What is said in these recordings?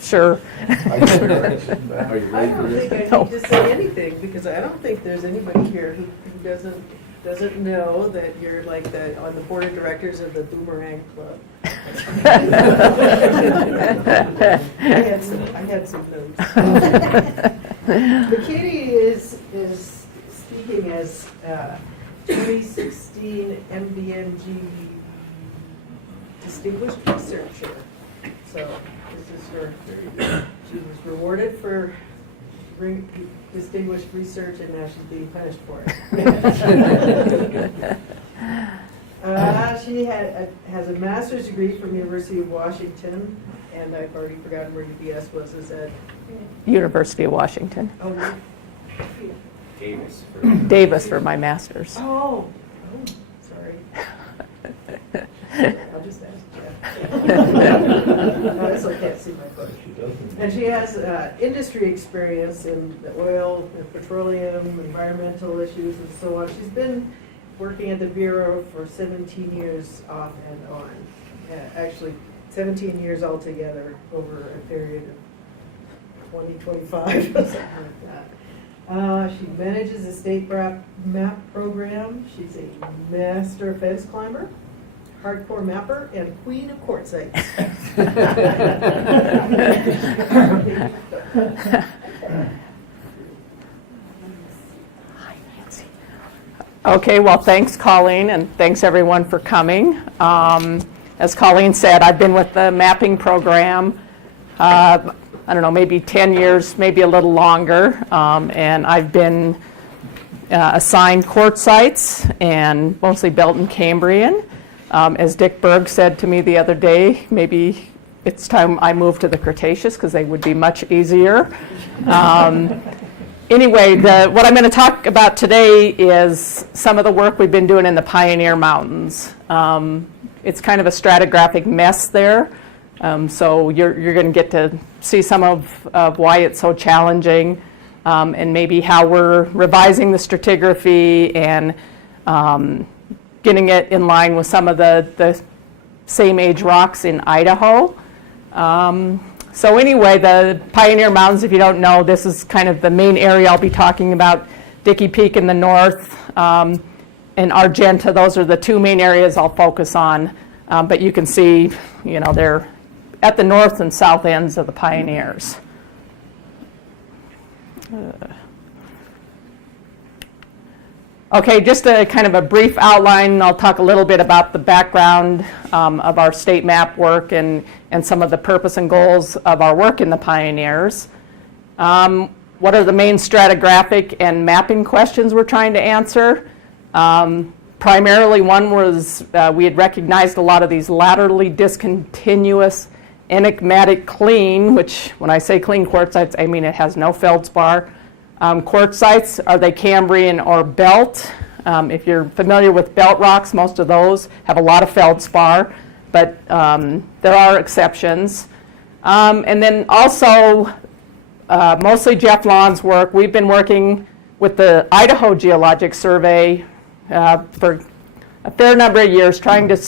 Sure. Are you I ready for don't this? think I need to say anything, because I don't think there's anybody here who doesn't know that you're like on the board of directors of the Boomerang Club. I had some notes. But Katie is speaking as 2016 MBMG Distinguished Researcher. So this is her. She was rewarded for distinguished research, and now she's being punished for it. She has a master's degree from University of Washington, and I've already forgotten where UBS was. Is that University of Washington. oh, Davis. For my master's. oh, sorry. I'll just ask Jeff. I also can't see my book. And she has industry experience in the oil and petroleum, environmental issues, and so on. She's been working at the Bureau for 17 years off and on. Actually, 17 years altogether over a period of 20-25, something like that. She manages a state map program. She's a master fence climber, hardcore mapper, and queen of quartzites. Okay, well, thanks, Colleen, and thanks, everyone, for coming. As Colleen said, I've been with the mapping program, I don't know, maybe 10 years, maybe a little longer, and I've been assigned quartzites, and mostly Belt and Cambrian. As Dick Berg said to me the other day, maybe it's time I move to the Cretaceous because they would be much easier. Anyway, what I'm going to talk about today is some of the work we've been doing in the Pioneer Mountains. It's kind of a stratigraphic mess there, so you're going to get to see some of why it's so challenging, and maybe how we're revising the stratigraphy and getting it in line with some of the same age rocks in Idaho. So anyway, the Pioneer Mountains, if you don't know, this is kind of the main area I'll be talking about. Dickey Peak in the north, and Argenta, those are the two main areas I'll focus on. But you can see, you know, they're at the north and south ends of the Pioneers. Okay, just a kind of a brief outline. I'll talk a little bit about the background of our state map work and some of the purpose and goals of our work in the Pioneers. What are the main stratigraphic and mapping questions we're trying to answer? Primarily, one was we had recognized a lot of these laterally discontinuous enigmatic clean, which when I say clean quartzites, I mean it has no feldspar. Quartzites, are they Cambrian or belt? If you're familiar with belt rocks, most of those have a lot of feldspar, but there are exceptions. And then also, mostly Jeff Lawn's work, we've been working with the Idaho Geologic Survey for a fair number of years, trying to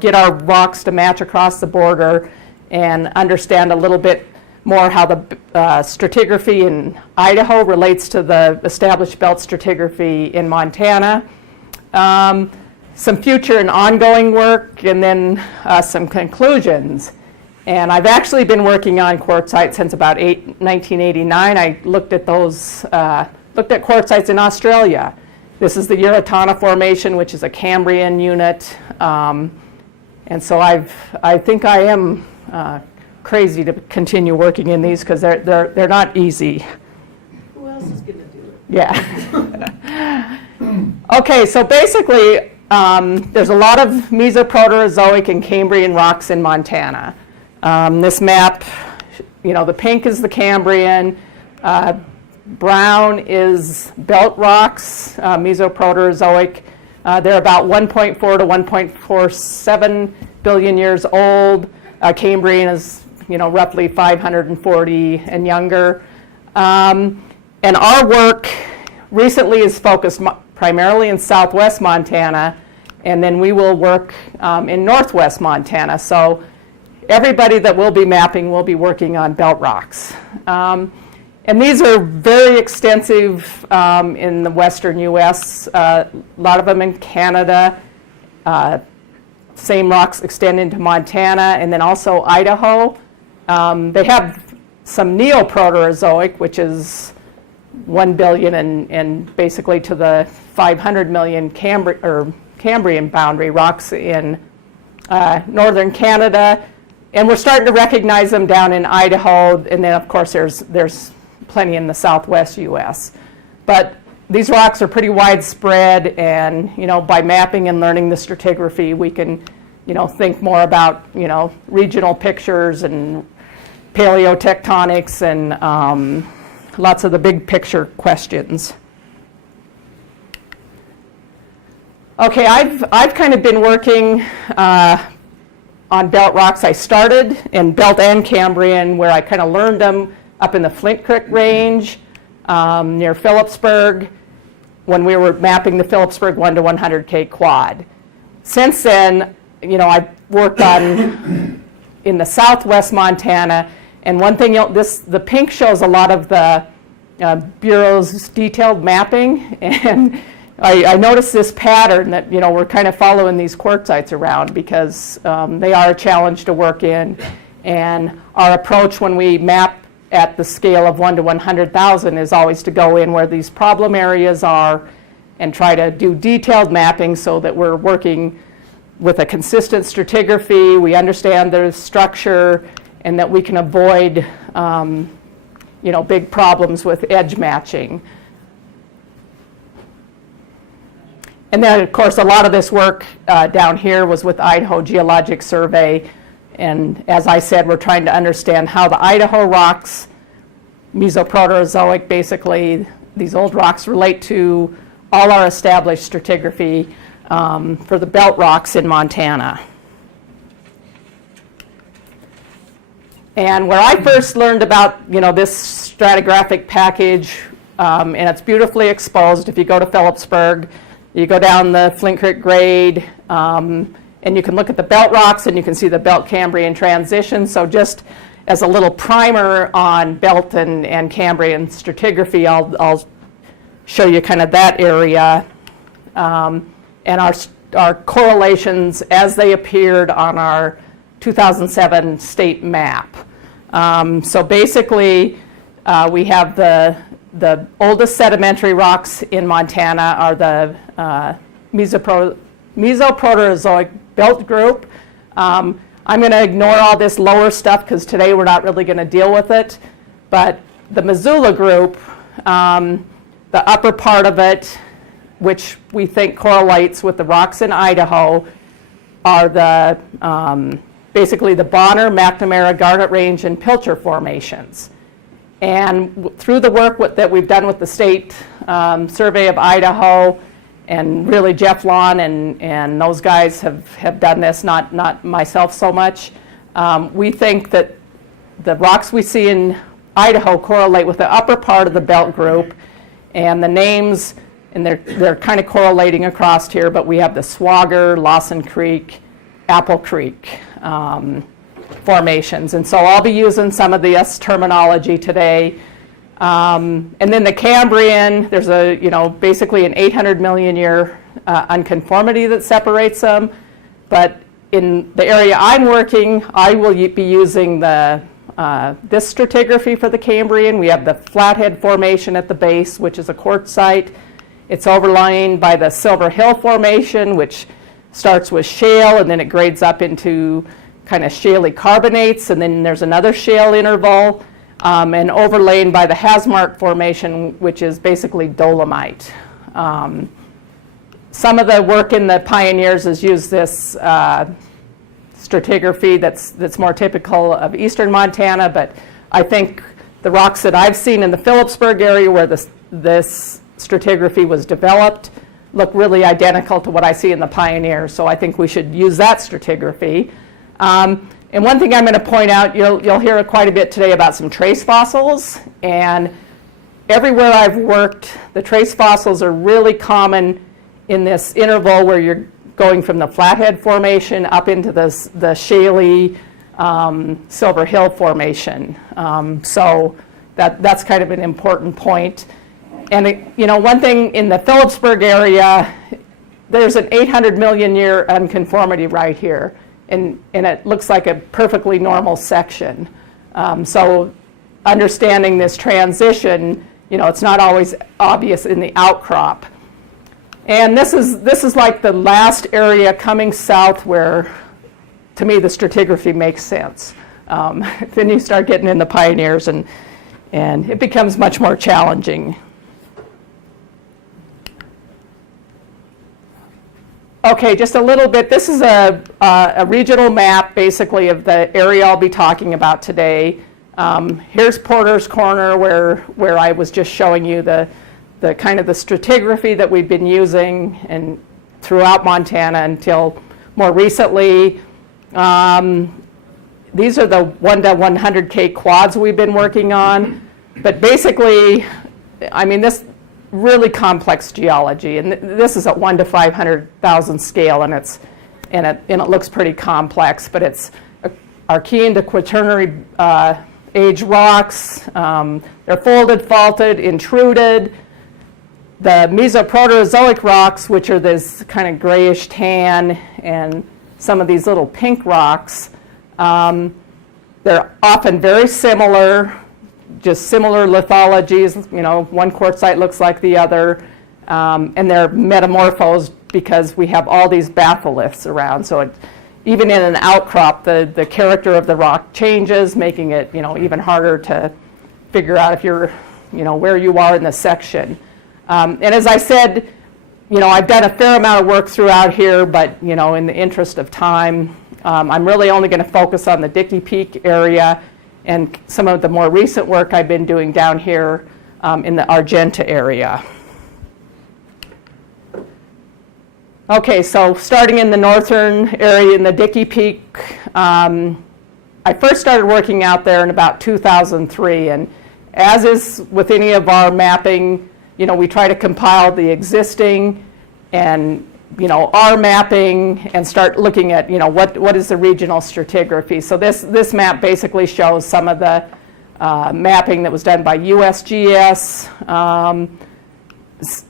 get our rocks to match across the border and understand a little bit more how the stratigraphy in Idaho relates to the established belt stratigraphy in Montana. Some future and ongoing work, and then some conclusions. And I've actually been working on quartzite since about 1989. I looked at quartzites in Australia. This is the Uratana Formation, which is a Cambrian unit. And so I think I am crazy to continue working in these because they're not easy. Who else is going to do it? Yeah. Okay, so basically there's a lot of Mesoproterozoic and Cambrian rocks in Montana. This map, the pink is the Cambrian, brown is belt rocks, Mesoproterozoic. They're about 1.4 to 1.47 billion years old. Cambrian is roughly 540 and younger. And our work recently is focused primarily in southwest Montana, and then we will work in northwest Montana. So everybody that will be mapping will be working on belt rocks. And these are very extensive in the western U.S., a lot of them in Canada, same rocks extend into Montana, and then also Idaho. They have some Neoproterozoic, which is 1 billion and basically to the 500 million Cambrian boundary rocks in northern Canada. And we're starting to recognize them down in Idaho, and then of course there's plenty in the southwest U.S. But these rocks are pretty widespread, and by mapping and learning the stratigraphy, we can think more about regional pictures and paleotectonics and lots of the big picture questions. Okay, I've kind of been working on belt rocks. I started in belt and Cambrian, where I kind of learned them up in the Flint Creek range near Phillipsburg when we were mapping the Phillipsburg 1 to 100K quad. Since then, I've worked on in the southwest Montana, and one thing, the pink shows a lot of the Bureau's detailed mapping, and I noticed this pattern that we're kind of following these quartzites around because they are a challenge to work in, and our approach when we map at the scale of 1 to 100,000 is always to go in where these problem areas are and try to do detailed mapping so that we're working with a consistent stratigraphy, we understand the structure, and that we can avoid big problems with edge matching. And then, of course, a lot of this work down here was with Idaho Geologic Survey. And as I said, we're trying to understand how the Idaho rocks, Mesoproterozoic, basically, these old rocks relate to all our established stratigraphy for the belt rocks in Montana. And where I first learned about this stratigraphic package, and it's beautifully exposed. If you go to Phillipsburg, you go down the Flint Creek grade, and you can look at the belt rocks and you can see the belt Cambrian transition. So just as a little primer on belt and Cambrian stratigraphy, I'll show you kind of that area and our correlations as they appeared on our 2007 state map. So basically, we have the oldest sedimentary rocks in Montana are the Mesoproterozoic belt group. I'm going to ignore all this lower stuff because today we're not really going to deal with it. But the Missoula group, the upper part of it, which we think correlates with the rocks in Idaho, are the basically the Bonner, McNamara, Garnet Range, and Pilcher formations. And through the work that we've done with the State Survey of Idaho, and really Jeff Lawn and those guys have done this, not myself so much, we think that the rocks we see in Idaho correlate with the upper part of the belt group, and the names, and they're kind of correlating across here, but we have the Swagger, Lawson Creek, Apple Creek formations. And so I'll be using some of this terminology today. And then the Cambrian, there's basically an 800 million year unconformity that separates them. But in the area I'm working, I will be using this stratigraphy for the Cambrian. We have the Flathead Formation at the base, which is a quartzite. It's overlain by the Silver Hill Formation, which starts with shale, and then it grades up into kind of shaly carbonates, and then there's another shale interval, and overlain by the Hasmark Formation, which is basically dolomite. Some of the work in the Pioneers has used this stratigraphy that's more typical of eastern Montana, but I think the rocks that I've seen in the Phillipsburg area where this stratigraphy was developed look really identical to what I see in the Pioneers, so I think we should use that stratigraphy. And one thing I'm going to point out, you'll hear quite a bit today about some trace fossils, and everywhere I've worked, the trace fossils are really common in this interval where you're going from the Flathead Formation up into the shaly Silver Hill Formation. So that's kind of an important point. And one thing in the Phillipsburg area, there's an 800 million year unconformity right here, and it looks like a perfectly normal section. So understanding this transition, it's not always obvious in the outcrop. And this is like the last area coming south where, to me, the stratigraphy makes sense. Then you start getting in the pioneers, and it becomes much more challenging. Okay, just a little bit. This is a regional map, basically, of the area I'll be talking about today. Here's Porter's Corner, where I was just showing you the kind of the stratigraphy that we've been using and throughout Montana until more recently. These are the 1 to 100K quads we've been working on. But basically, I mean, this really complex geology, and this is at 1 to 500,000 scale, and it looks pretty complex, but it's Archean to Quaternary age rocks. They're folded, faulted, intruded. The Mesoproterozoic rocks, which are this kind of grayish tan, and some of these little pink rocks, they're often very similar, just similar lithologies. One quartzite looks like the other, and they're metamorphosed because we have all these batholiths around. So even in an outcrop, the character of the rock changes, making it even harder to figure out if you're where you are in the section. And as I said, I've done a fair amount of work throughout here, but in the interest of time, I'm really only going to focus on the Dickey Peak area and some of the more recent work I've been doing down here in the Argenta area. Okay, so starting in the northern area in the Dickey Peak, I first started working out there in about 2003, and as is with any of our mapping, we try to compile the existing and our mapping and start looking at what is the regional stratigraphy. So this map basically shows some of the mapping that was done by USGS,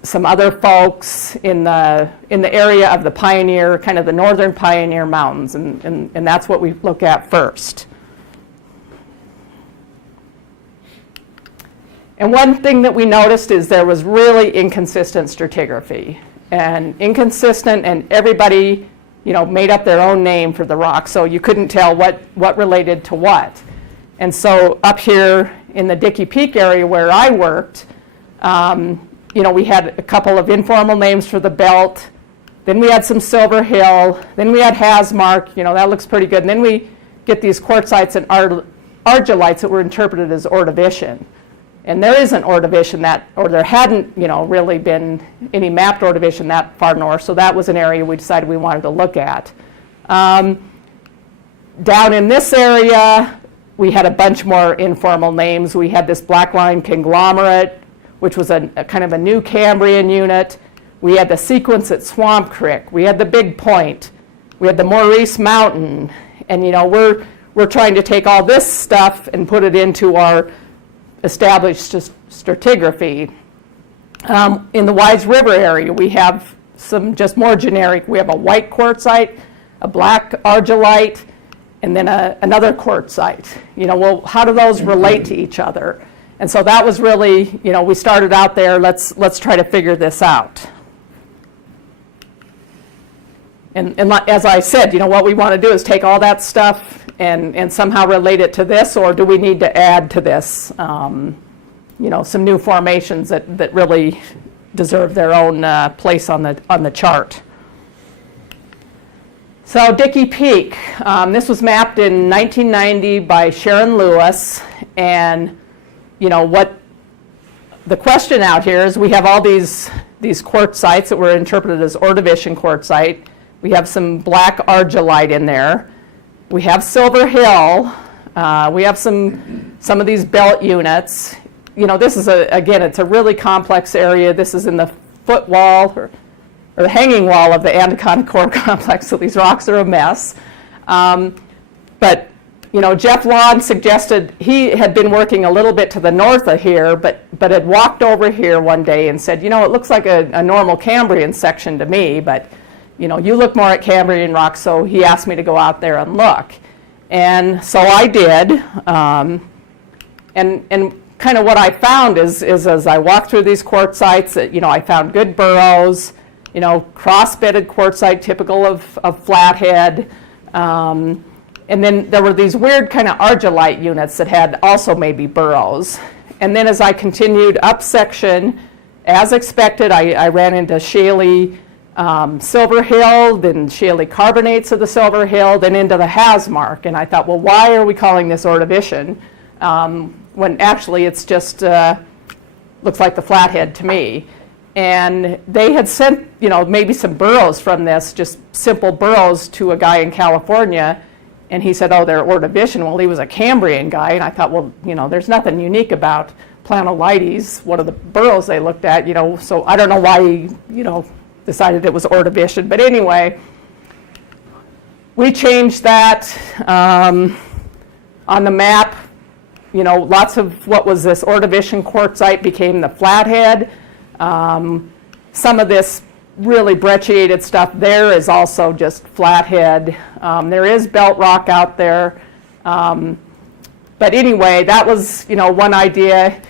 some other folks in the area of the Pioneer, kind of the northern Pioneer Mountains, and that's what we look at first. And one thing that we noticed is there was really inconsistent stratigraphy, and everybody, made up their own name for the rock, so you couldn't tell what related to what. And so up here in the Dickey Peak area where I worked, we had a couple of informal names for the belt. Then we had some Silver Hill. Then we had Hasmark. That looks pretty good. And then we get these quartzites and argillites that were interpreted as Ordovician. And there isn't Ordovician or there hadn't, really been any mapped Ordovician that far north. So that was an area we decided we wanted to look at. Down in this area, we had a bunch more informal names. We had this Blackline conglomerate, which was a kind of a new Cambrian unit. We had the sequence at Swamp Creek. We had the Big Point. We had the Maurice Mountain. And we're trying to take all this stuff and put it into our established stratigraphy. In the Wise River area, we have some just more generic. We have a white quartzite, a black argillite, and then another quartzite. How do those relate to each other? And so that was really, we started out there, let's try to figure this out. And as I said, what we want to do is take all that stuff and somehow relate it to this, or do we need to add to this, some new formations that really deserve their own place on the chart. So Dickey Peak, this was mapped in 1990 by Sharon Lewis, and what the question out here is we have all these quartzites that were interpreted as Ordovician quartzite. We have some black argillite in there. We have Silver Hill. We have some of these belt units. This is again, it's a really complex area. This is in the footwall or the hanging wall of the Anaconda Core complex, so these rocks are a mess. But Jeff Lawn suggested he had been working a little bit to the north of here, but had walked over here one day and said, it looks like a normal Cambrian section to me, but you look more at Cambrian rocks, so he asked me to go out there and look. And so I did, and kind of what I found is as I walked through these quartzites, that, I found good burrows, cross-bedded quartzite typical of Flathead, and then there were these weird kind of argillite units that had also maybe burrows. And then as I continued up section, as expected, I ran into shaly Silver Hill, then shaly carbonates of the Silver Hill, then into the Hasmark. And I thought, well, why are we calling this Ordovician when actually it's just looks like the Flathead to me. And they had sent, maybe some burrows from this, just simple burrows, to a guy in California. And he said, oh, they're Ordovician. Well, he was a Cambrian guy. And I thought, well, there's nothing unique about Planolites, one of the burrows they looked at, so I don't know why he, decided it was Ordovician. But anyway, we changed that on the map. Lots of what was this Ordovician quartzite became the Flathead. Some of this really brecciated stuff there is also just Flathead. There is belt rock out there. But anyway, that was, one idea.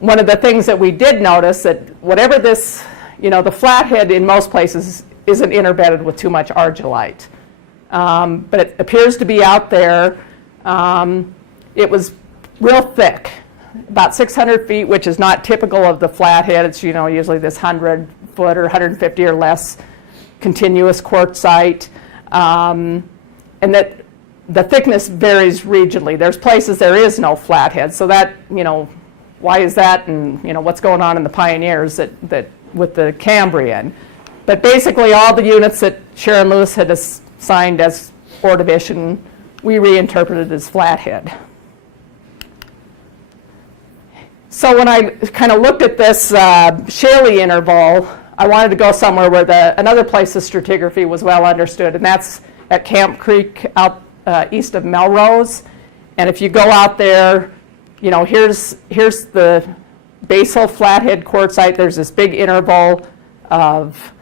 One of the things that we did notice that whatever this, the Flathead in most places isn't interbedded with too much argillite. But it appears to be out there. It was real thick, about 600 feet, which is not typical of the Flathead. It's, usually this 100-foot or 150 or less continuous quartzite. And that the thickness varies regionally. There's places there is no Flathead. So that, why is that? And, what's going on in the Pioneers that with the Cambrian. But basically all the units that Sharon Lewis had assigned as Ordovician, we reinterpreted as Flathead. So when I kind of looked at this shaly interval, I wanted to go somewhere where another place of stratigraphy was well understood, and that's at Camp Creek out east of Melrose. And if you go out there, here's the basal Flathead quartzite. There's this big interval of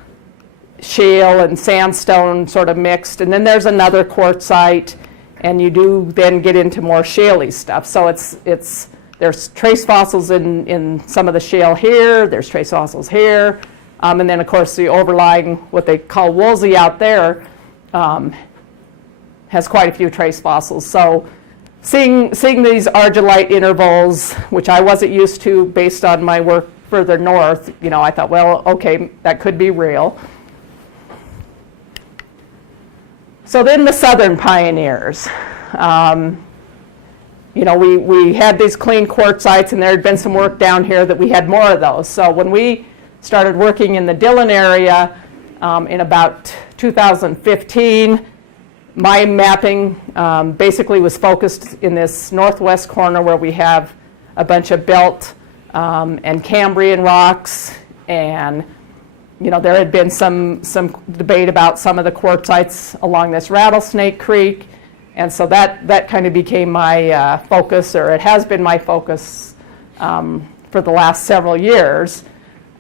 shale and sandstone sort of mixed, and then there's another quartzite, and you do then get into more shaly stuff. So there's trace fossils in some of the shale here, there's trace fossils here, and then of course the overlying, what they call Woolsey out there, has quite a few trace fossils. So seeing these argillite intervals, which I wasn't used to based on my work further north, I thought, well, okay, that could be real. So then the southern pioneers. We had these clean quartzites, and there had been some work down here that we had more of those. So when we started working in the Dillion area in about 2015, my mapping basically was focused in this northwest corner where we have a bunch of belt and Cambrian rocks, and there had been some debate about some of the quartzites along this Rattlesnake Creek. And so that kind of became my focus, or it has been my focus for the last several years.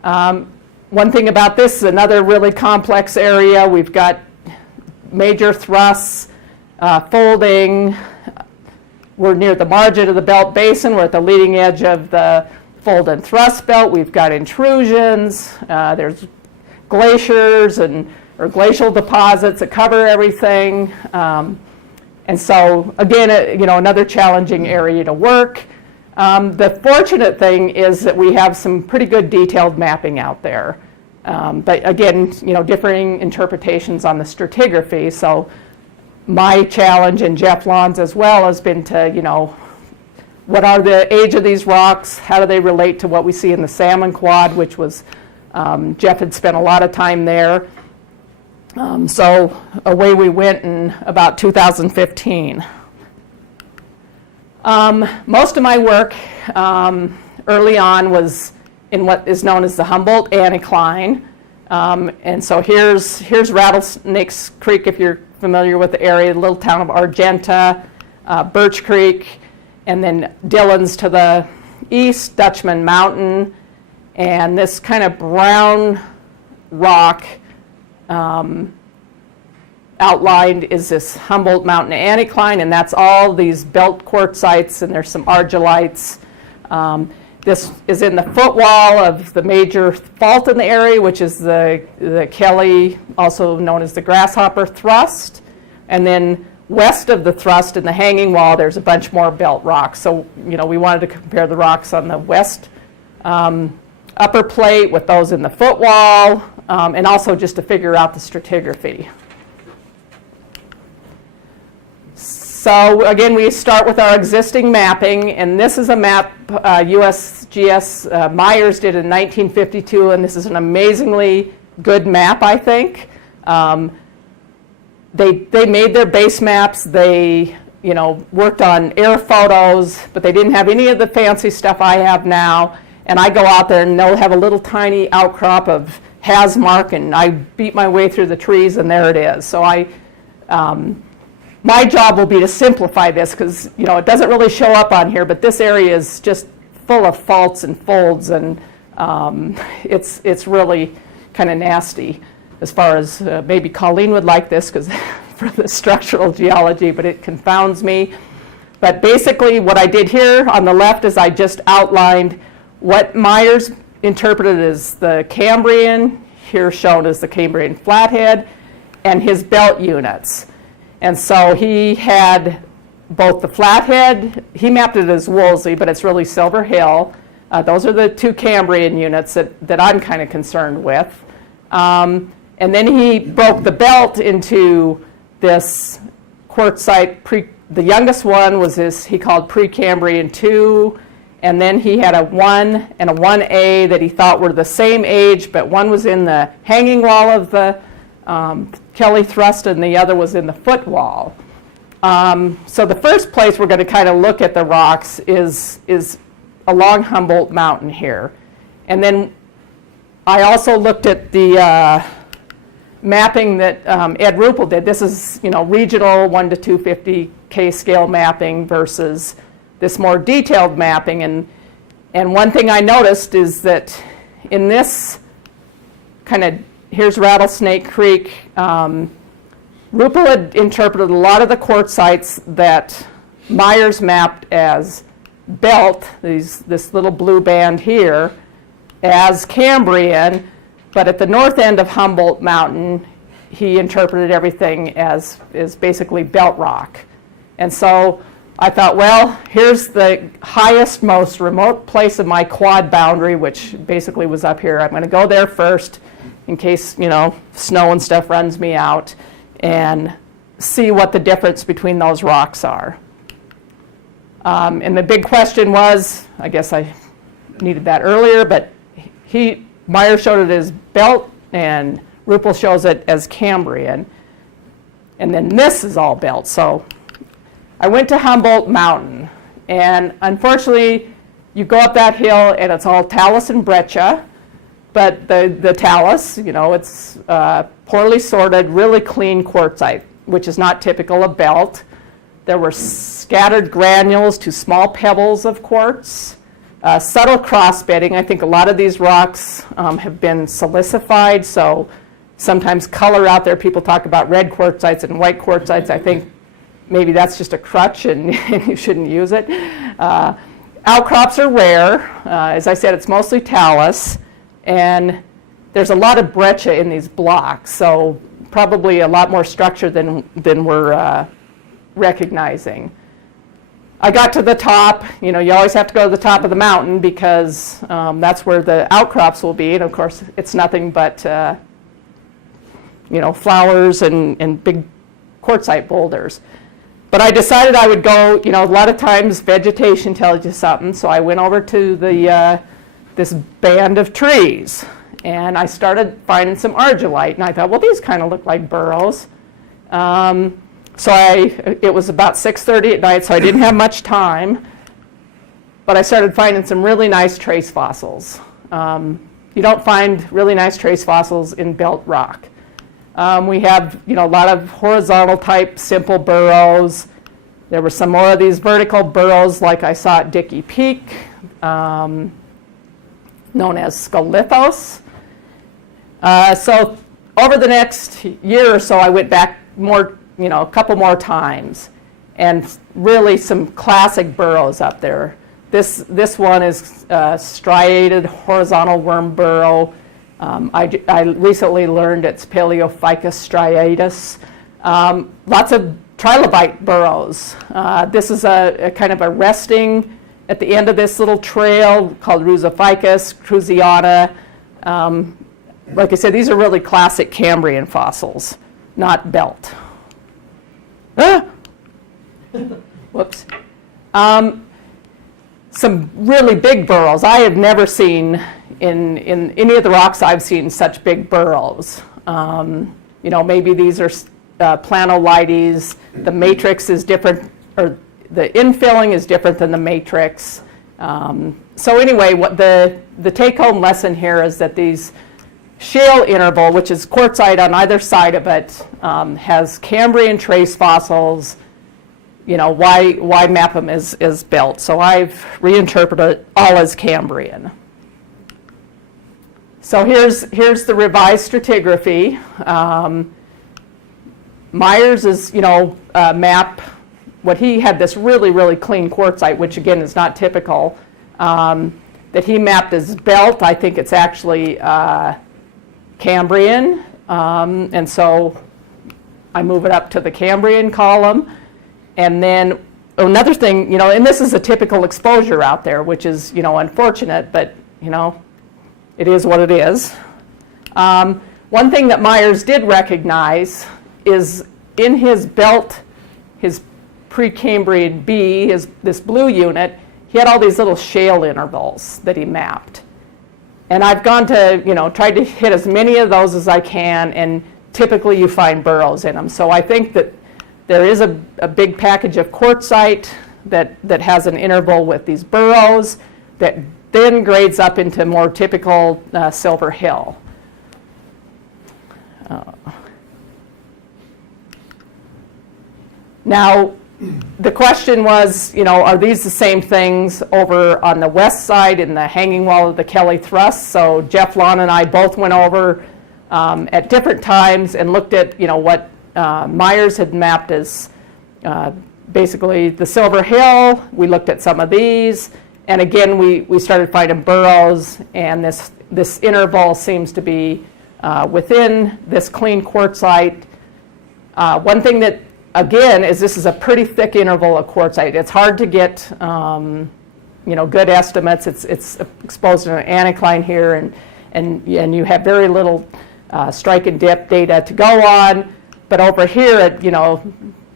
One thing about this is another really complex area. We've got major thrusts, folding. We're near the margin of the belt basin. We're at the leading edge of the fold and thrust belt. We've got intrusions. There's glaciers or glacial deposits that cover everything. And so, again, another challenging area to work. The fortunate thing is that we have some pretty good detailed mapping out there. But again, differing interpretations on the stratigraphy. So my challenge, and Jeff Lawn's as well, has been to, what are the age of these rocks? How do they relate to what we see in the Salmon Quad, which was, Jeff had spent a lot of time there. So away we went in about 2015. Most of my work early on was in what is known as the Humboldt anticline. And so here's Rattlesnake Creek, if you're familiar with the area, the little town of Argenta. Birch Creek, and then Dillon's to the east, Dutchman Mountain, and this kind of brown rock outlined is this Humboldt Mountain anticline, and that's all these belt quartzites, and there's some argillites. This is in the footwall of the major fault in the area, which is the Kelly, also known as the Grasshopper Thrust. And then west of the thrust in the hanging wall, there's a bunch more belt rocks. So, we wanted to compare the rocks on the west upper plate with those in the footwall, and also just to figure out the stratigraphy. So again, we start with our existing mapping, and this is a map USGS Meyers did in 1952, and this is an amazingly good map, I think. They made their base maps. They worked on air photos, but they didn't have any of the fancy stuff I have now. And I go out there, and they'll have a little tiny outcrop of Hasmark, and I beat my way through the trees, and there it is. So my job will be to simplify this because, it doesn't really show up on here, but this area is just full of faults and folds, and it's really kind of nasty as far as maybe Colleen would like this because for the structural geology, but it confounds me. But basically what I did here on the left is I just outlined what Meyers interpreted as the Cambrian, here shown as the Cambrian Flathead, and his belt units. And so he had both the Flathead, he mapped it as Woolsey, but it's really Silver Hill. Those are the two Cambrian units that I'm kind of concerned with. And then he broke the belt into this quartzite, the youngest one was this, he called Precambrian 2, and then he had a 1 and a 1A that he thought were the same age, but one was in the hanging wall of the Kelly Thrust, and the other was in the footwall. So the first place we're going to kind of look at the rocks is along Humboldt Mountain here. And then I also looked at the mapping that Ed Rupel did. This is regional 1 to 250K scale mapping versus this more detailed mapping. And one thing I noticed is that in this kind of, here's Rattlesnake Creek. Rupel had interpreted a lot of the quartzites that Meyers mapped as belt, this little blue band here, as Cambrian, but at the north end of Humboldt Mountain, he interpreted everything as basically belt rock. And so I thought, well, here's the highest, most remote place of my quad boundary, which basically was up here. I'm going to go there first in case, snow and stuff runs me out, and see what the difference between those rocks are. And the big question was, I guess I needed that earlier, but Meyers showed it as belt, and Rupel shows it as Cambrian. And then this is all belt. So I went to Humboldt Mountain, and unfortunately, you go up that hill, and it's all talus and breccia. But the talus, it's poorly sorted, really clean quartzite, which is not typical of belt. There were scattered granules to small pebbles of quartz. Subtle cross-bedding. I think a lot of these rocks have been silicified, so sometimes color out there. People talk about red quartzites and white quartzites. I think maybe that's just a crutch and you shouldn't use it. Outcrops are rare. As I said, it's mostly talus, and there's a lot of breccia in these blocks, so probably a lot more structure than we're recognizing. I got to the top. You always have to go to the top of the mountain because that's where the outcrops will be, and of course it's nothing but flowers and big quartzite boulders. But I decided I would go, a lot of times vegetation tells you something, so I went over to this band of trees, and I started finding some argillite, and I thought, well, these kind of look like burrows. So it was about 6:30 at night, so I didn't have much time, but I started finding some really nice trace fossils. You don't find really nice trace fossils in belt rock. We have, a lot of horizontal type simple burrows. There were some more of these vertical burrows like I saw at Dickey Peak, known as scolithos. So over the next year or so, I went back more, a couple more times, and really some classic burrows up there. This one is striated horizontal worm burrow. I recently learned it's Paleophycus striatus. Lots of trilobite burrows. This is a kind of a resting at the end of this little trail called Rusophycus cruziana. Like I said, these are really classic Cambrian fossils, not belt. Whoops. Some really big burrows. I have never seen in any of the rocks I've seen such big burrows. Maybe these are planolites. The matrix is different, or the infilling is different than the matrix. So anyway, what the take-home lesson here is that these shale interval, which is quartzite on either side of it, has Cambrian trace fossils. Why map them as belt? So I've reinterpreted it all as Cambrian. So here's the revised stratigraphy. Meyers is, map, what he had this really, really clean quartzite, which again is not typical, that he mapped as belt. I think it's actually Cambrian, and so I move it up to the Cambrian column. And then another thing, and this is a typical exposure out there, which is, unfortunate, but, it is what it is. One thing that Meyers did recognize is in his belt, his Precambrian B, this blue unit, he had all these little shale intervals that he mapped. And I've gone to, tried to hit as many of those as I can, and typically you find burrows in them. So I think that there is a big package of quartzite that has an interval with these burrows that then grades up into more typical Silver Hill. Now, the question was, are these the same things over on the west side in the hanging wall of the Kelly Thrust? So Jeff Lawn and I both went over at different times and looked at, what Meyers had mapped as basically the Silver Hill. We looked at some of these, and again we started finding burrows, and this interval seems to be within this clean quartzite. One thing that again is this is a pretty thick interval of quartzite. It's hard to get good estimates. It's exposed in an anticline here, and you have very little strike and dip data to go on. But over here at,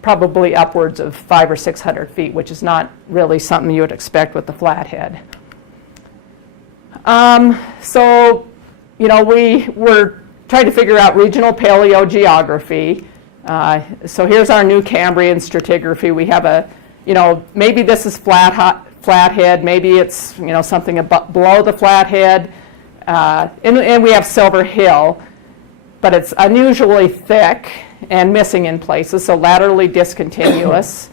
probably upwards of 500 or 600 feet, which is not really something you would expect with the Flathead. So, we were trying to figure out regional paleogeography. So here's our new Cambrian stratigraphy. We have maybe this is Flathead, maybe it's, something below the Flathead, and we have Silver Hill, but it's unusually thick and missing in places, so laterally discontinuous.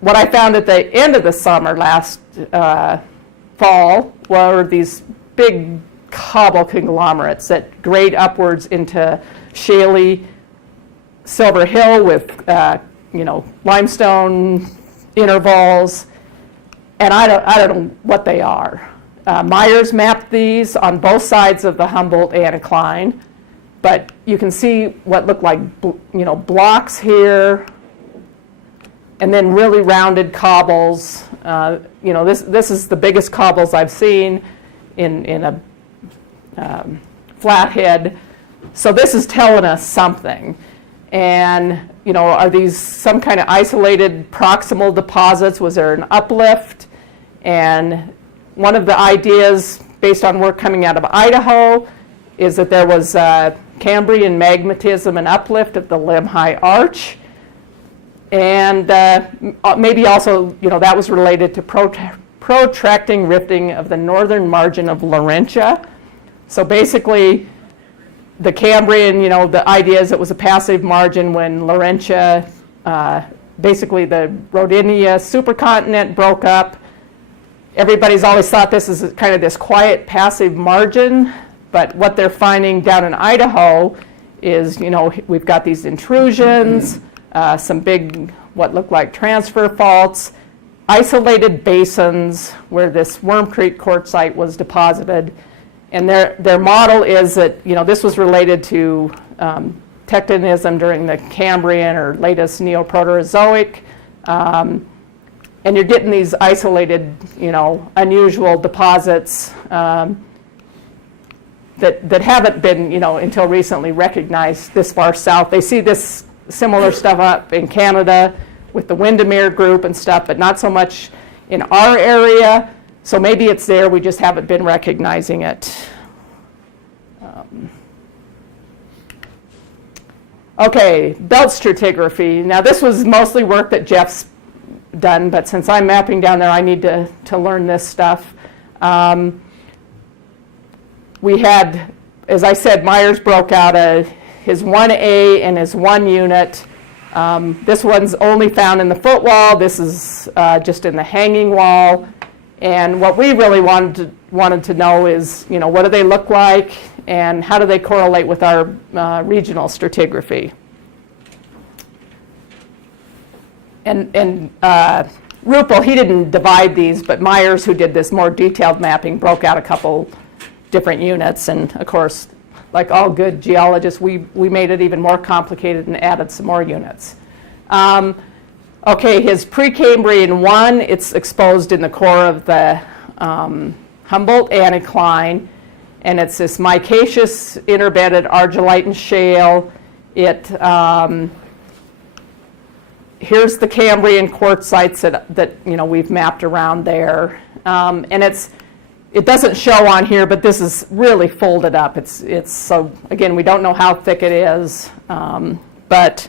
What I found at the end of the summer last fall were these big cobble conglomerates that grade upwards into shaly Silver Hill with limestone intervals, and I don't know what they are. Meyers mapped these on both sides of the Humboldt anticline, but you can see what look like blocks here, and then really rounded cobbles. This is the biggest cobbles I've seen in a flathead. So this is telling us something. And are these some kind of isolated proximal deposits? Was there an uplift? And one of the ideas, based on work coming out of Idaho, is that there was Cambrian magmatism and uplift of the limb-high arch. And maybe also, that was related to protracting rifting of the northern margin of Laurentia. So basically, the Cambrian, the idea is it was a passive margin when Laurentia basically the Rodinia supercontinent broke up. Everybody's always thought this is kind of this quiet, passive margin, but what they're finding down in Idaho is, we've got these intrusions, some big, what look like transfer faults, isolated basins where this Worm Creek quartzite was deposited. And their model is that, this was related to tectonism during the Cambrian or latest Neoproterozoic. And you're getting these isolated, unusual deposits that haven't been, until recently recognized this far south. They see this similar stuff up in Canada with the Windermere group and stuff, but not so much in our area. So maybe it's there, we just haven't been recognizing it. Okay, Belle Stratigraphy. Now this was mostly work that Jeff's done, but since I'm mapping down there, I need to learn this stuff. We had, as I said, Meyers broke out his 1A and his 1 unit. This one's only found in the footwall. This is just in the hanging wall. And what we really wanted to know is, what do they look like and how do they correlate with our regional stratigraphy? And Rupal, he didn't divide these, but Meyers, who did this more detailed mapping, broke out a couple different units. And of course, like all good geologists, we made it even more complicated and added some more units. Okay, his Precambrian 1, it's exposed in the core of the Humboldt anticline, and it's this micaceous interbedded argillite and shale. Here's the Cambrian quartzites that we've mapped around there, and it doesn't show on here, but this is really folded up. It's so again, we don't know how thick it is, but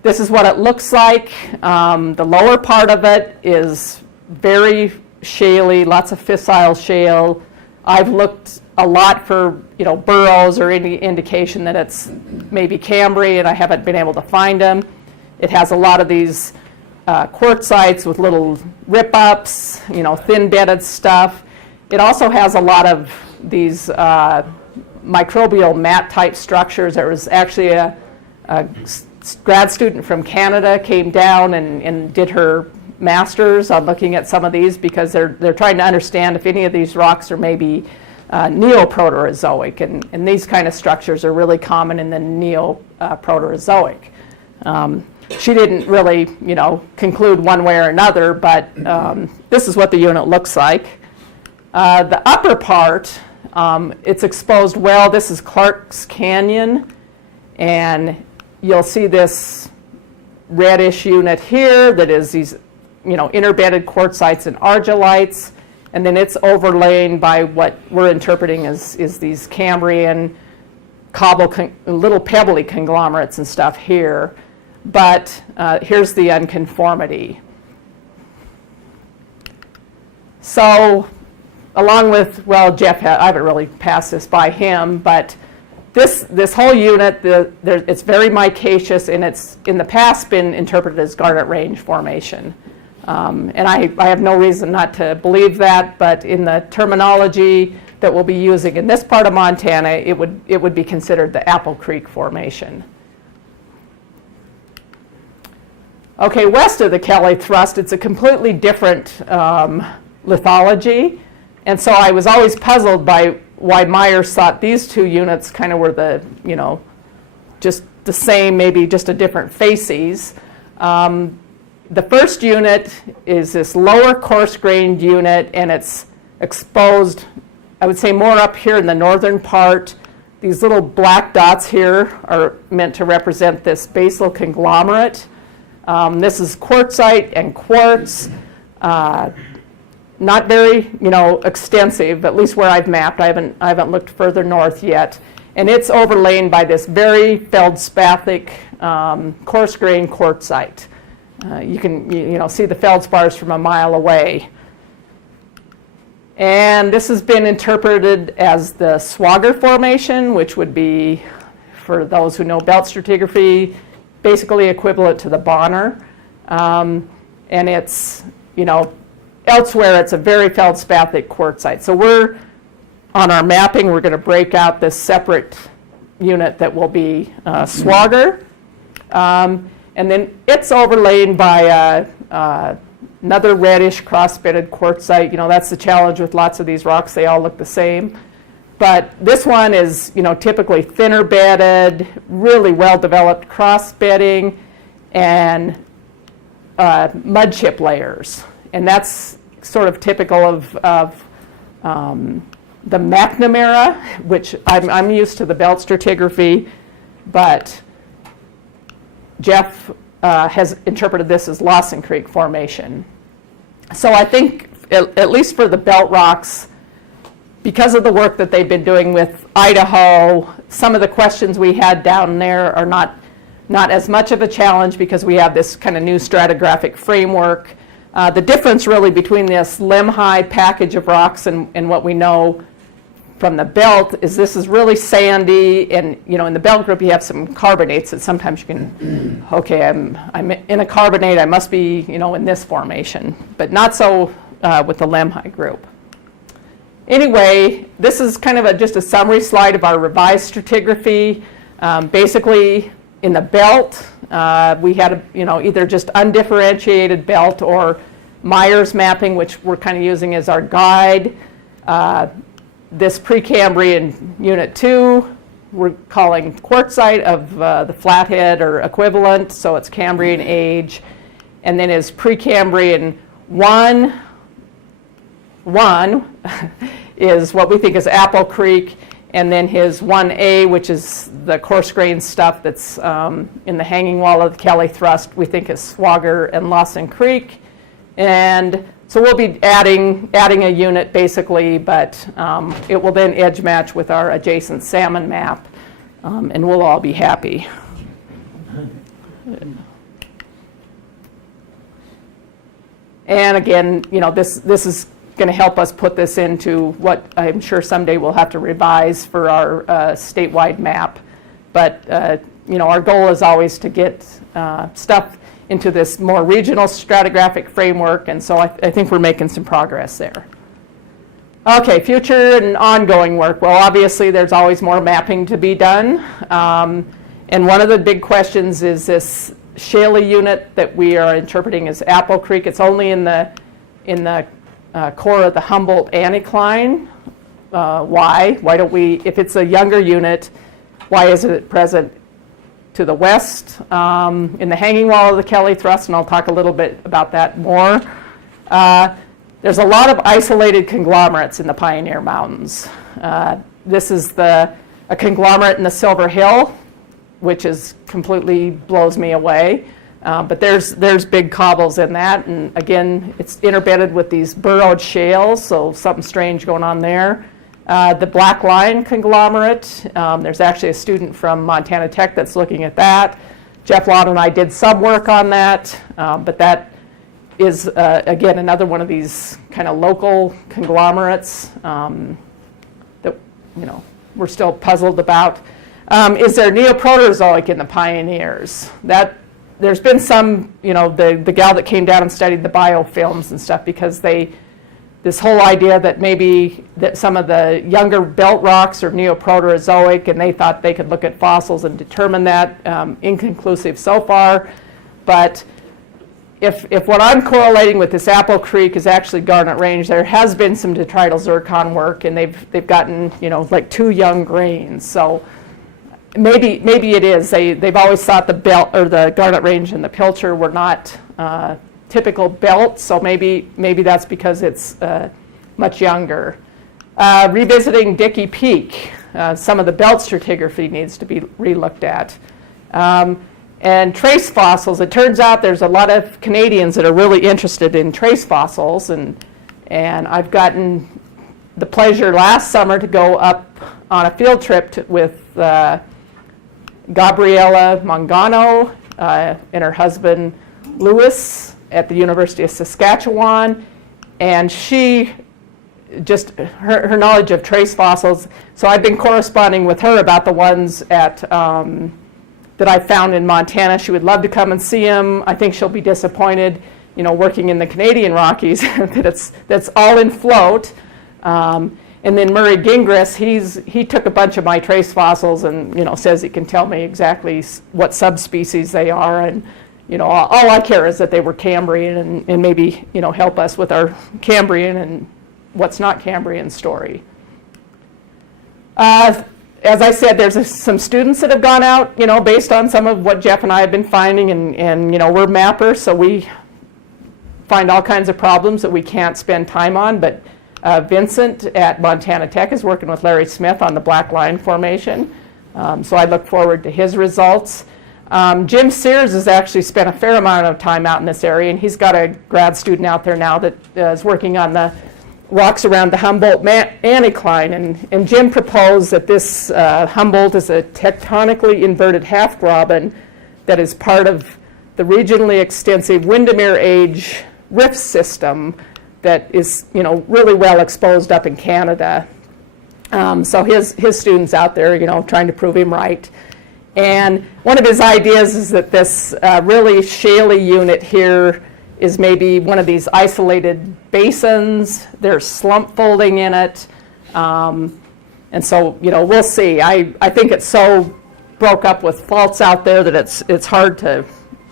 this is what it looks like. The lower part of it is very shaly, lots of fissile shale. I've looked a lot for burrows or any indication that it's maybe Cambrian. I haven't been able to find them. It has a lot of these quartzites with little rip-ups, thin bedded stuff. It also has a lot of these microbial mat-type structures. There was actually a grad student from Canada came down and did her master's on looking at some of these because they're trying to understand if any of these rocks are maybe Neoproterozoic, and these kind of structures are really common in the Neoproterozoic. She didn't really, conclude one way or another, but this is what the unit looks like. The upper part, it's exposed well. This is Clark's Canyon, and you'll see this reddish unit here that is these, interbedded quartzites and argillites, and then it's overlain by what we're interpreting as these Cambrian little pebbly conglomerates and stuff here. But here's the unconformity. So along with, Jeff, I haven't really passed this by him, but this whole unit, it's very micaceous, and it's in the past been interpreted as Garnet Range Formation. And I have no reason not to believe that, but in the terminology that we'll be using in this part of Montana, it would be considered the Apple Creek Formation. Okay, west of the Kelly Thrust, it's a completely different lithology. And so I was always puzzled by why Meyers thought these two units kind of were the, just the same, maybe just a different facies. The first unit is this lower coarse-grained unit, and it's exposed, I would say, more up here in the northern part. These little black dots here are meant to represent this basal conglomerate. This is quartzite and quartz. Not very, extensive, at least where I've mapped. I haven't looked further north yet. And it's overlain by this very feldspathic, coarse-grained quartzite. You can, see the feldspars from a mile away. And this has been interpreted as the Swagger Formation, which would be, for those who know belt stratigraphy, basically equivalent to the Bonner. And it's, elsewhere it's a very feldspathic quartzite. So on our mapping, we're going to break out this separate unit that will be Swagger. And then it's overlain by another reddish cross-bitted quartzite. That's the challenge with lots of these rocks. They all look the same. But this one is, typically thinner bedded, really well-developed cross-bedding, and mud chip layers. And that's sort of typical of the McNamara, which I'm used to the Belle Stratigraphy, but Jeff has interpreted this as Lawson Creek Formation. So I think, at least for the belt rocks, because of the work that they've been doing with Idaho, some of the questions we had down there are not as much of a challenge because we have this kind of new stratigraphic framework. The difference really between this limb-high package of rocks and what we know from the belt is this is really sandy, and in the belt group you have some carbonates that sometimes you can, okay, I'm in a carbonate, I must be in this formation, but not so with the limb-high group. Anyway, this is kind of just a summary slide of our revised stratigraphy. Basically, in the belt, we had either just undifferentiated belt or Meyers mapping, which we're kind of using as our guide. This Precambrian Unit 2, we're calling Quartzite of the Flathead or equivalent, so it's Cambrian age. And then his Precambrian 1 is what we think is Apple Creek, and then his 1A, which is the coarse grain stuff that's in the hanging wall of the Kelly Thrust, we think is Swagger and Lawson Creek. And so we'll be adding a unit basically, but it will then edge match with our adjacent salmon map, and we'll all be happy. And again, this is going to help us put this into what I'm sure someday we'll have to revise for our statewide map. But our goal is always to get stuff into this more regional stratigraphic framework, and so I think we're making some progress there. Okay, future and ongoing work. Well, obviously there's always more mapping to be done, and one of the big questions is this shaly unit that we are interpreting as Apple Creek. It's only in the core of the Humboldt anticline. Why? Why don't we, if it's a younger unit, why isn't it present to the west in the hanging wall of the Kelly Thrust? And I'll talk a little bit about that more. There's a lot of isolated conglomerates in the Pioneer Mountains. This is a conglomerate in the Silver Hill, which is completely blows me away. But there's big cobbles in that, and again, it's interbedded with these burrowed shales, so something strange going on there. The Blackline conglomerate, there's actually a student from Montana Tech that's looking at that. Jeff Lawton and I did some work on that, but that is, again, another one of these kind of local conglomerates that, we're still puzzled about. Is there Neoproterozoic in the Pioneers? There's been some, the gal that came down and studied the biofilms and stuff, because this whole idea that maybe that some of the younger belt rocks are Neoproterozoic, and they thought they could look at fossils and determine that. Inconclusive so far, but if what I'm correlating with this Apple Creek is actually Garnet Range, there has been some detrital zircon work, and they've gotten like 2 young grains. So maybe it is. They've always thought the belt or the Garnet Range and the Pilcher were not typical belt, so maybe that's because it's much younger. Revisiting Dickey Peak, some of the belt stratigraphy needs to be relooked at. And trace fossils, it turns out there's a lot of Canadians that are really interested in trace fossils, and I've gotten the pleasure last summer to go up on a field trip with Gabriela Mangano and her husband Louis at the University of Saskatchewan, and she just her knowledge of trace fossils. So I've been corresponding with her about the ones at that I found in Montana. She would love to come and see them. I think she'll be disappointed, working in the Canadian Rockies, that's all in float. And then Murray Gingras, he took a bunch of my trace fossils and says he can tell me exactly what subspecies they are, and all I care is that they were Cambrian, and maybe help us with our Cambrian and what's not Cambrian story. As I said, there's some students that have gone out, based on some of what Jeff and I have been finding, and we're mappers, so we find all kinds of problems that we can't spend time on, but Vincent at Montana Tech is working with Larry Smith on the Blackline Formation, so I look forward to his results. Jim Sears has actually spent a fair amount of time out in this area, and he's got a grad student out there now that is working on the rocks around the Humboldt anticline, and Jim proposed that this Humboldt is a tectonically inverted half-graben that is part of the regionally extensive Windermere Age rift system that is really well exposed up in Canada. So his students out there trying to prove him right. And one of his ideas is that this really shaly unit here is maybe one of these isolated basins. There's slump folding in it. And so, we'll see. I think it's so broke up with faults out there that it's hard to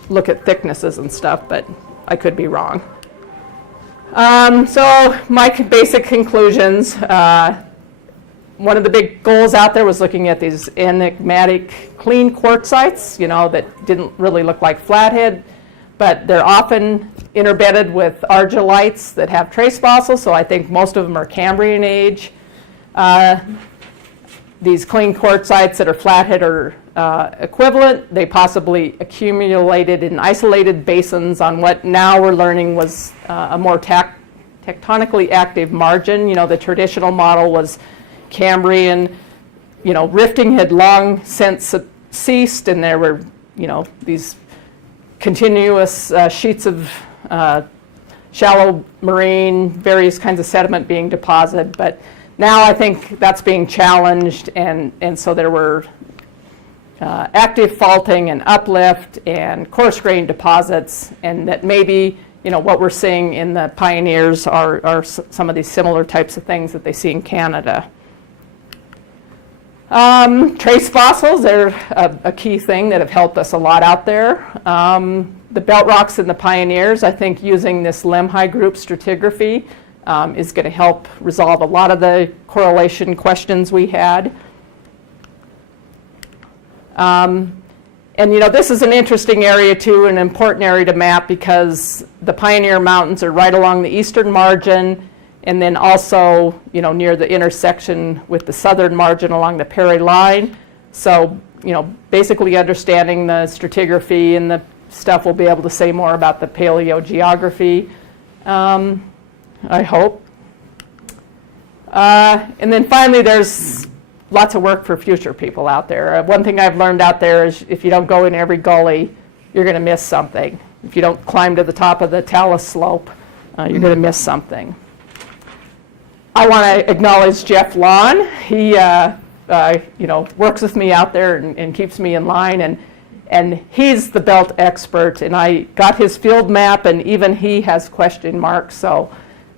look at thicknesses and stuff, but I could be wrong. So my basic conclusions. One of the big goals out there was looking at these enigmatic clean quartzites, that didn't really look like Flathead, but they're often interbedded with argillites that have trace fossils, so I think most of them are Cambrian age. These clean quartzites that are Flathead are equivalent. They possibly accumulated in isolated basins on what now we're learning was a more tectonically active margin. The traditional model was Cambrian. Rifting had long since ceased, and there were, these continuous sheets of shallow marine, various kinds of sediment being deposited. But now I think that's being challenged, and so there were active faulting and uplift and coarse grain deposits, and that maybe what we're seeing in the pioneers are some of these similar types of things that they see in Canada. Trace fossils, they're a key thing that have helped us a lot out there. The belt rocks and the pioneers, I think using this Lemhi group stratigraphy is going to help resolve a lot of the correlation questions we had. And this is an interesting area too, an important area to map, because the Pioneer Mountains are right along the eastern margin, and then also near the intersection with the southern margin along the Perry Line. So basically understanding the stratigraphy and the stuff, we'll be able to say more about the paleogeography, I hope. And then finally, there's lots of work for future people out there. One thing I've learned out there is if you don't go in every gully, you're going to miss something. If you don't climb to the top of the talus slope, you're going to miss something. I want to acknowledge Jeff Lawn. He works with me out there and keeps me in line, and he's the belt expert, and I got his field map, and even he has question marks. So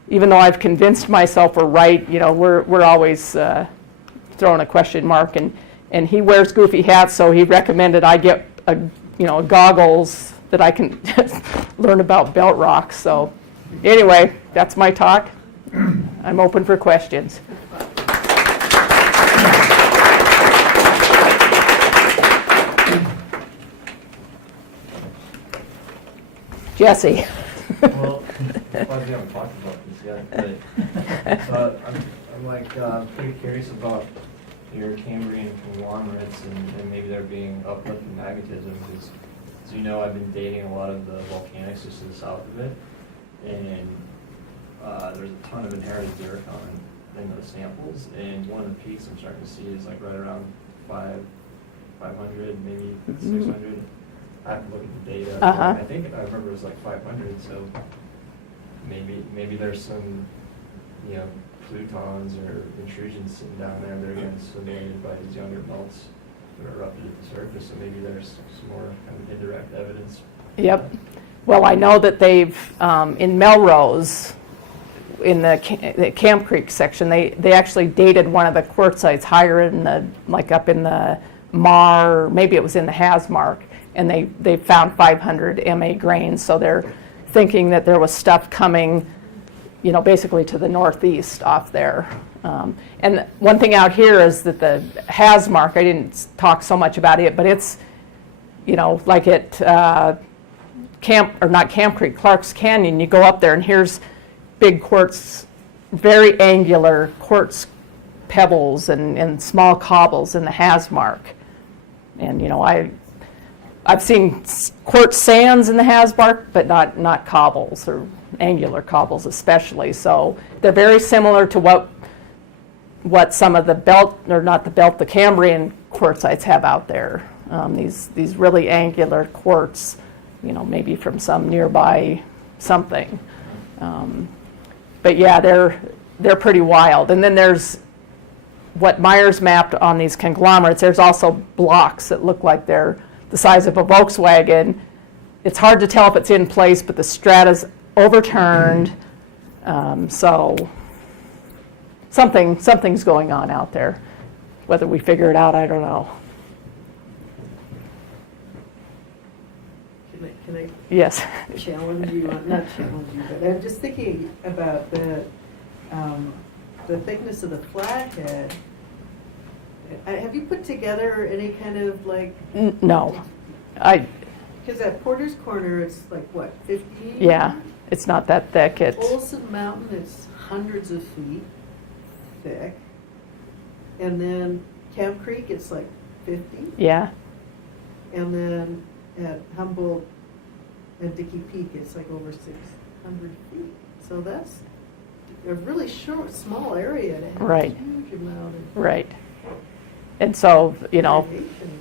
even though I've convinced myself we're right, we're always throwing a question mark, and he wears goofy hats, so he recommended I get goggles that I can learn about belt rocks. So anyway, that's my talk. I'm open for questions. Jesse. Well, we haven't talked about this yet, but I'm pretty curious about your Cambrian conglomerates and maybe there being uplift in magnetism, because as you know, I've been dating a lot of the volcanics just to the south of it, and there's a ton of inherited zircon in those samples, and one of the peaks I'm starting to see is right around 500, maybe 600. I have to look at the data. I think I remember it was 500, so maybe there's some plutons or intrusions sitting down there that are getting simulated by these younger belts. that erupted at the surface, so maybe there's some more kind of indirect evidence. Yep. Well, I know that they've, in Melrose, in the Camp Creek section, they actually dated one of the quartzites higher in the, like up in the Mar, maybe it was in the Hasmark, and they found 500 MA grains, so they're thinking that there was stuff coming, you know, basically to the northeast off there. And one thing out here is that the Hasmark, I didn't talk so much about it, but it's, you know, like at not Camp Creek, Clark's Canyon, you go up there and here's big quartz, very angular quartz pebbles and small cobbles in the Hasmark. And, you know, I've seen quartz sands in the Hasmark, but not cobbles or angular cobbles especially. So they're very similar to what some of the the Cambrian quartzites have out there. These really angular quartz, you know, maybe from some nearby something. But yeah, they're pretty wild. And then there's what Meyers mapped on these conglomerates. There's also blocks that look like they're the size of a Volkswagen. It's hard to tell if it's in place, but the strata's overturned. So something's going on out there. Whether we figure it out, I don't know. Can I Yes. challenge you on, not challenge you, but I'm just thinking about the thickness of the flathead. Have you put together any kind of like? No. Because at Porter's Corner, it's like what, 50? Yeah, it's not that thick. Olson Mountain, it's hundreds of feet thick. And then Camp Creek, it's like 50. Yeah. And then at Humboldt and Dickey Peak, it's like over 600 feet. So that's a really small area to have Right. a huge amount of Right. And so, you know, irrigation.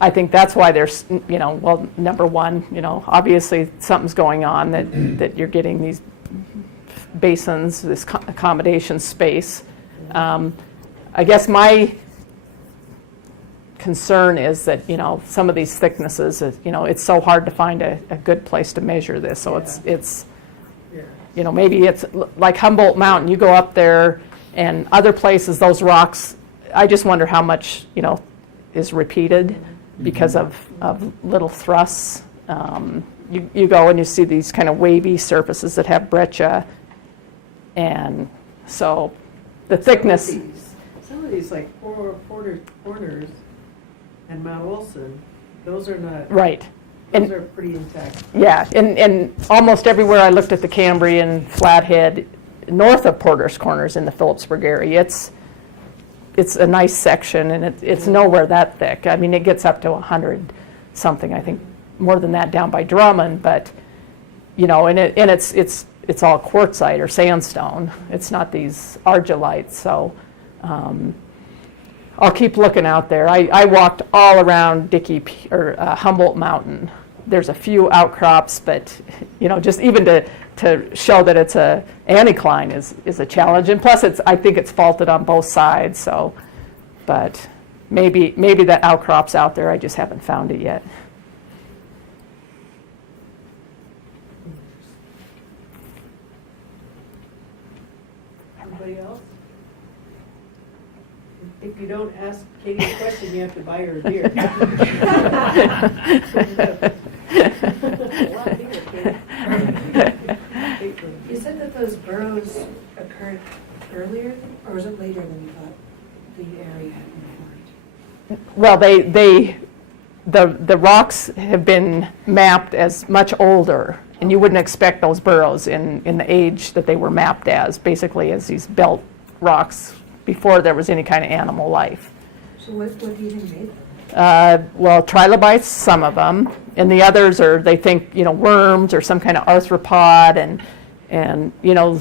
I think that's why there's, you know, well, number one, you know, obviously something's going on that you're getting these basins, this accommodation space. I guess my concern is that, you know, some of these thicknesses, you know, it's so hard to find a good place to measure this. So it's Yeah. you know, maybe it's like Humboldt Mountain, you go up there and other places, those rocks, I just wonder how much, you know, is repeated because of little thrusts. You go and you see these kind of wavy surfaces that have breccia, and so the thickness. Some of these like Porter's Corners and Mount Olson, those are not. Right. Those are pretty intact. Yeah, and almost everywhere I looked at the Cambrian, Flathead, north of Porter's Corners in the Phillipsburg area, it's a nice section, and it's nowhere that thick. I mean, it gets up to 100 something, I think, more than that down by Drummond, but, you know, and it's all quartzite or sandstone. It's not these argillites, so I'll keep looking out there. I walked all around Dickey or Humboldt Mountain. There's a few outcrops, but, you know, just even to show that it's a anticline is a challenge. And plus, I think it's faulted on both sides. So, but maybe that outcrop's out there. I just haven't found it yet. Anybody else? If you don't ask Katie a question, you have to buy her a beer. You said that those burrows occurred earlier, or was it later than you thought the area had been formed? Well, the rocks have been mapped as much older, and you wouldn't expect those burrows in the age that they were mapped as, basically as these belt rocks before there was any kind of animal life. So what do you think made them? Well, trilobites, some of them, and the others are, they think, you know, worms or some kind of arthropod, and you know,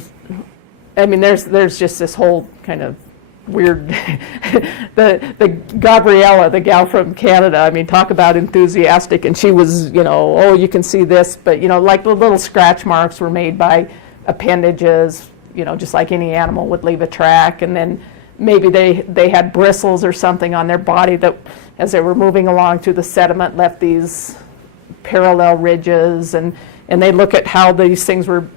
I mean, there's just this whole kind of weird, the Gabriella, the gal from Canada, I mean, talk about enthusiastic, and she was, you know, oh, you can see this, but, you know, like the little scratch marks were made by appendages, you know, just like any animal would leave a track, and then maybe they had bristles or something on their body that, as they were moving along through the sediment, left these parallel ridges, and they look at how these things were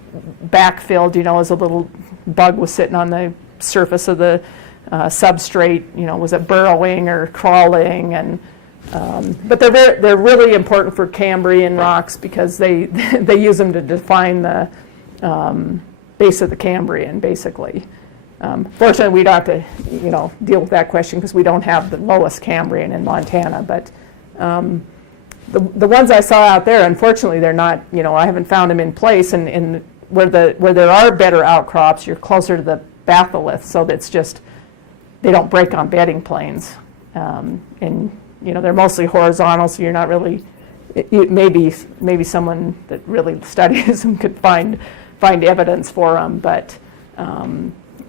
backfilled, as a little bug was sitting on the surface of the substrate, was it burrowing or crawling, and but they're really important for Cambrian rocks because they use them to define the base of the Cambrian, basically. Fortunately, we don't have to, deal with that question because we don't have the lowest Cambrian in Montana. But the ones I saw out there, unfortunately, they're not. I haven't found them in place. And where there are better outcrops, you're closer to the batholith, so that's just they don't break on bedding planes. And they're mostly horizontal, so you're not really. Maybe someone that really studies them could find evidence for them, but.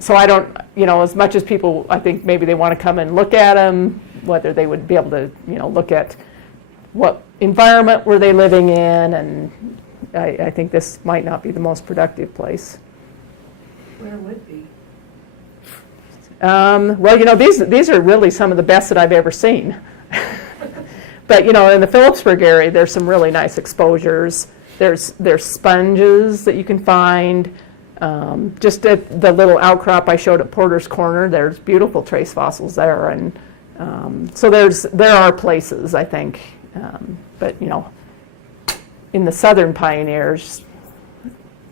So I don't, as much as people, I think maybe they want to come and look at them, whether they would be able to, look at what environment were they living in, and I think this might not be the most productive place. Where would be? Well, these are really some of the best that I've ever seen. But, in the Phillipsburg area, there's some really nice exposures. There's sponges that you can find. Just at the little outcrop I showed at Porter's Corner, there's beautiful trace fossils there, and so there are places, I think, but in the southern pioneers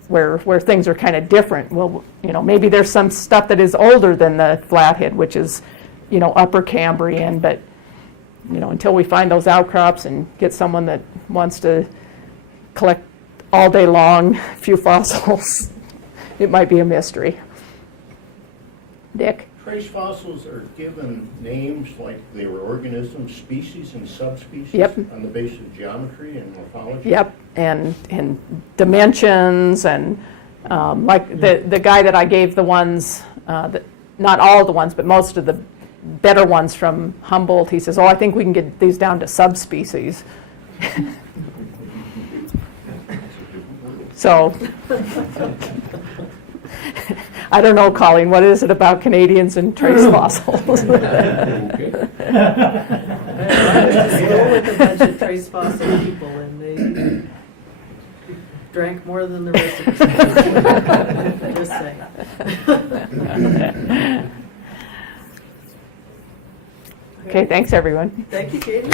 where things are kind of different, well, maybe there's some stuff that is older than the Flathead, which is upper Cambrian, but until we find those outcrops and get someone that wants to collect all day long a few fossils. It might be a mystery. Dick? Trace fossils are given names like they were organisms, species, and subspecies on the basis of geometry and morphology. Yep, and dimensions, and like the guy that I gave the ones, not all of the ones, but most of the better ones from Humboldt, he says, I think we can get these down to subspecies. So, I don't know, Colleen, what is it about Canadians and trace fossils? Just go with a bunch of trace fossil people, and they drank more than the rest of us. Just saying. Okay, thanks, everyone. Thank you, Katie.